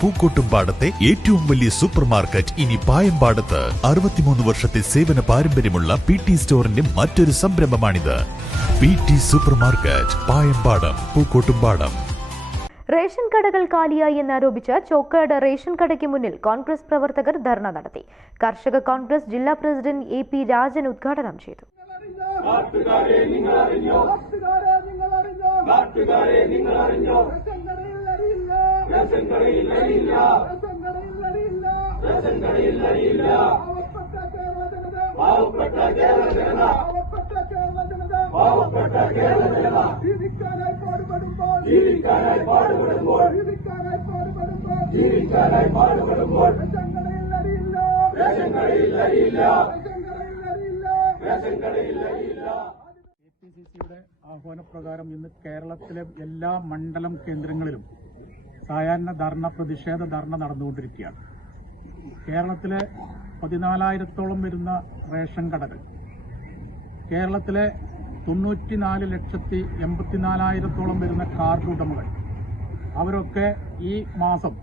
പൂക്കോട്ടുംപാടത്തെ ഏറ്റവും വലിയ super market ഇനി പായമ്പാടത്ത്. 63 വർഷത്തെ സേവന പാരമ്പര്യമുള്ള PT സ്റ്റോറിന്റെ മറ്റൊരു സംരംഭമാണിത്. PT supermarket, Payambadam, Pookkottumpadam. Ration കടകൾ കാലിയായി എന്നാരോപിച്ച് ചോക്കാട് റേഷൻ കടയ്ക്ക് മുന്നിൽ കോൺഗ്രസ് പ്രവർത്തകർ ധർണ നടത്തി. കർഷക കോൺഗ്രസ് ജില്ലാ പ്രസിഡന്റ് AP രാജൻ ഉദ്ഘാടനം ചെയ്തു. KPCCയുടെ ആഹ്വാനപ്രകാരം ഇന്ന് കേരളത്തിലെ എല്ലാ മണ്ഡലം കേന്ദ്രങ്ങളിലും സായാഹ്ന ധർണ, പ്രതിഷേധ ധർണ നടന്നുകൊണ്ടിരിക്കുകയാണ്. കേരളത്തിലെ 14,000-ഓളം വരുന്ന റേഷൻ കടകൾ, കേരളത്തിലെ 94,84,000-ഓളം വരുന്ന കാർഡ് ഉടമകൾ, അവരൊക്കെ ഈ മാസം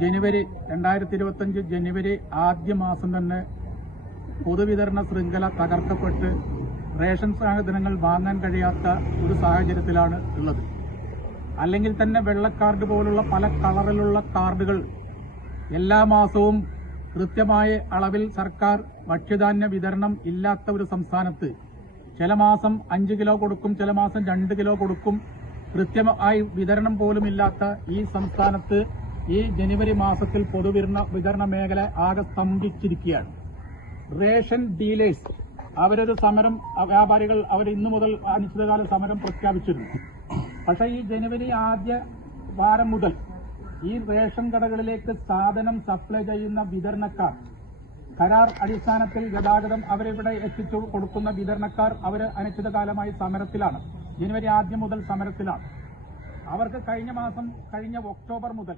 ജനുവരി 2025 ജനുവരി ആദ്യ മാസം തന്നെ പൊതുവിതരണ ശൃംഖല തകർക്കപ്പെട്ട് റേഷൻ സാധനങ്ങൾ വാങ്ങാൻ കഴിയാത്ത ഒരു സാഹചര്യത്തിലാണ് ഉള്ളത്. അല്ലെങ്കിൽ തന്നെ വെള്ളക്കാർഡ് പോലുള്ള പല കളറിലുള്ള കാർഡുകൾ എല്ലാ മാസവും കൃത്യമായ അളവിൽ സർക്കാർ ഭക്ഷ്യധാന്യ വിതരണം ഇല്ലാത്ത ഒരു സംസ്ഥാനത്ത് ചില മാസം 5 കിലോ കൊടുക്കും, ചില മാസം 2 കിലോ കൊടുക്കും, കൃത്യമായി വിതരണം പോലും ഇല്ലാത്ത ഈ സംസ്ഥാനത്ത് ഈ ജനുവരി മാസത്തിൽ പൊതുവിതരണ മേഖല ആകെ സ്തംഭിച്ചിരിക്കുകയാണ്. റേഷൻ ഡീലേഴ്സ് അവരൊരു സമരം, വ്യാപാരികൾ അവർ ഇന്നു മുതൽ അനിശ്ചിതകാല സമരം പ്രഖ്യാപിച്ചിരുന്നു. പക്ഷേ ഈ ജനുവരി ആദ്യ വാരം മുതൽ ഈ റേഷൻ കടകളിലേക്ക് സാധനം സപ്ലൈ ചെയ്യുന്ന വിതരണക്കാർ, കരാർ അടിസ്ഥാനത്തിൽ ഗതാഗതം അവരിവിടെ എത്തിച്ചു കൊടുക്കുന്ന വിതരണക്കാർ അവർ അനിശ്ചിതകാലമായി സമരത്തിലാണ്. ജനുവരി ആദ്യം മുതൽ സമരത്തിലാണ്. അവർക്ക് കഴിഞ്ഞ ഒക്ടോബർ മുതൽ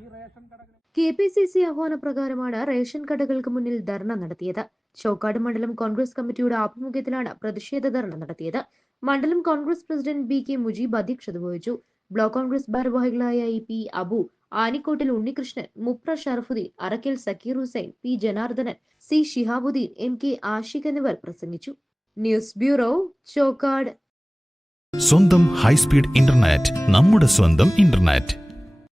ഈ റേഷൻ കടകൾ KPCC ആഹ്വാനപ്രകാരമാണ് റേഷൻ കടകൾക്ക് മുന്നിൽ ധർണ നടത്തിയത്. ചോക്കാട് മണ്ഡലം കോൺഗ്രസ് കമ്മിറ്റിയുടെ ആഭിമുഖ്യത്തിലാണ് പ്രതിഷേധ ധർണ നടത്തിയത്. മണ്ഡലം കോൺഗ്രസ് പ്രസിഡന്റ് BK മുജീബ് അധ്യക്ഷത വഹിച്ചു. ബ്ലോക്ക് കോൺഗ്രസ് ഭാരവാഹികളായ EP Abu, ആനിക്കോട്ടിൽ Unnikrishnan, മുപ്ര Sharafuddin, Arakkal Zakir Hussain, P Janardhanan, C Shihabuddin, MK Ashiq എന്നിവർ പ്രസംഗിച്ചു. News bureau, Chokkad. സ്വന്തം ഹൈസ്പീഡ് ഇന്റർനെറ്റ്, നമ്മുടെ സ്വന്തം ഇന്റർനെറ്റ്.